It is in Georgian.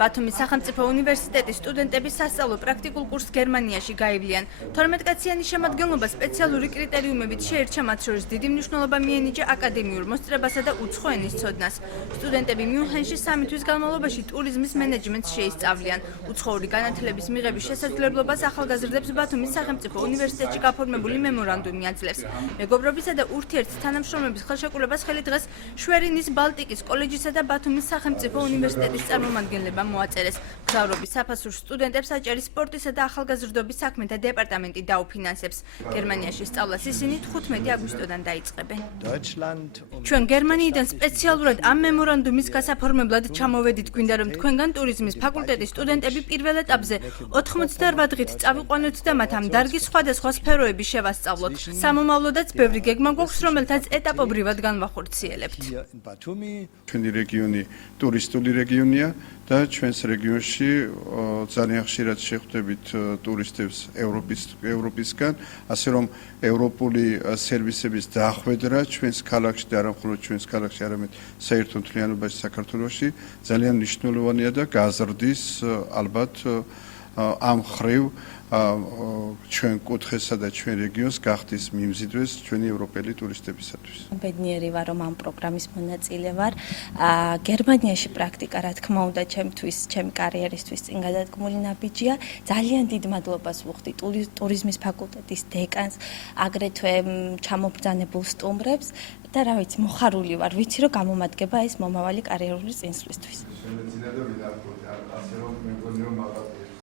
ბათუმის სახელმწიფო უნივერსიტეტის სტუდენტები სასწავლო პრაქტიკულ კურსს გერმანიაში გაივლიან. 12-კაციანი შემადგენლობა სპეციალური კრიტერიუმებით შეირჩა, მათ შორის დიდი მნიშვნელობა მიენიჭა აკადემიურ მოსწრებასა და უცხო ენის ცოდნას. სტუდენტები მიუნხენში 3 თვის განმავლობაში ტურიზმის მენეჯმენტს შეისწავლიან. უცხოური განათლების მიღების შესაძლებლობას ახალგაზრდებს ბათუმის სახელმწიფო უნივერსიტეტში გაფორმებული მემორანდუმი აძლევს. მეგობრობისა და ურთიერთის თანამშრომლობის ხელშეკრულებას ხელი დღეს შვერინის ბალტიკის კოლეჯისა და ბათუმის სახელმწიფო უნივერსიტეტის წარმომადგენლებმა მოაწერეს. მგზავრობის საფასურს სტუდენტებს აჭარის სპორტისა და ახალგაზრდობის საქმეთა დეპარტამენტი დაუფინანსებს. გერმანიაში სწავლას ისინი 15 აგვისტოდან დაიწყებენ. ჩვენ გერმანიიდან სპეციალურად ამ მემორანდუმის გასაფორმებლად ჩამოვედით, გვინდა რომ თქვენგან ტურიზმის ფაკულტეტის სტუდენტები პირველ ეტაპზე 88 დღით წავიყვანოთ და მათ ამ დარგის სხვადასხვა სფეროები შევასწავლოთ. სამომავლოდაც ბევრი გეგმა გვაქვს, რომელთაც ეტაპობრივად განვახორციელებთ. ჩვენი რეგიონი ტურისტული რეგიონია და ჩვენს რეგიონში ძალიან ხშირად შეხვდებით ტურისტებს ევროპისგან, ასე რომ ევროპული სერვისების დახვედრა ჩვენს ქალაქში და არა მხოლოდ ჩვენს ქალაქში, არამედ საერთო მთლიანობაში საქართველოში ძალიან მნიშვნელოვანია და გაზრდის ალბათ ამ ხრივ ჩვენ კუთხესა და ჩვენ რეგიონს გახდის მიმზიდვეს ჩვენი ევროპელი ტურისტებისათვის. ბედნიერი ვარ, რომ ამ პროგრამის მონაწილე ვარ. გერმანიაში პრაქტიკა, რა თქმა უნდა, ჩემთვის, ჩემი კარიერისთვის წინ გადადგმული ნაბიჯია. ძალიან დიდ მადლობას ვუხდი ტურიზმის ფაკულტეტის დეკანს, აგრეთვე ჩამობრძანებულ სტუმრებს და რა ვიცი, მოხარული ვარ, ვიცი, რომ გამომადგება ეს მომავალი კარიერული წინსვლისთვის.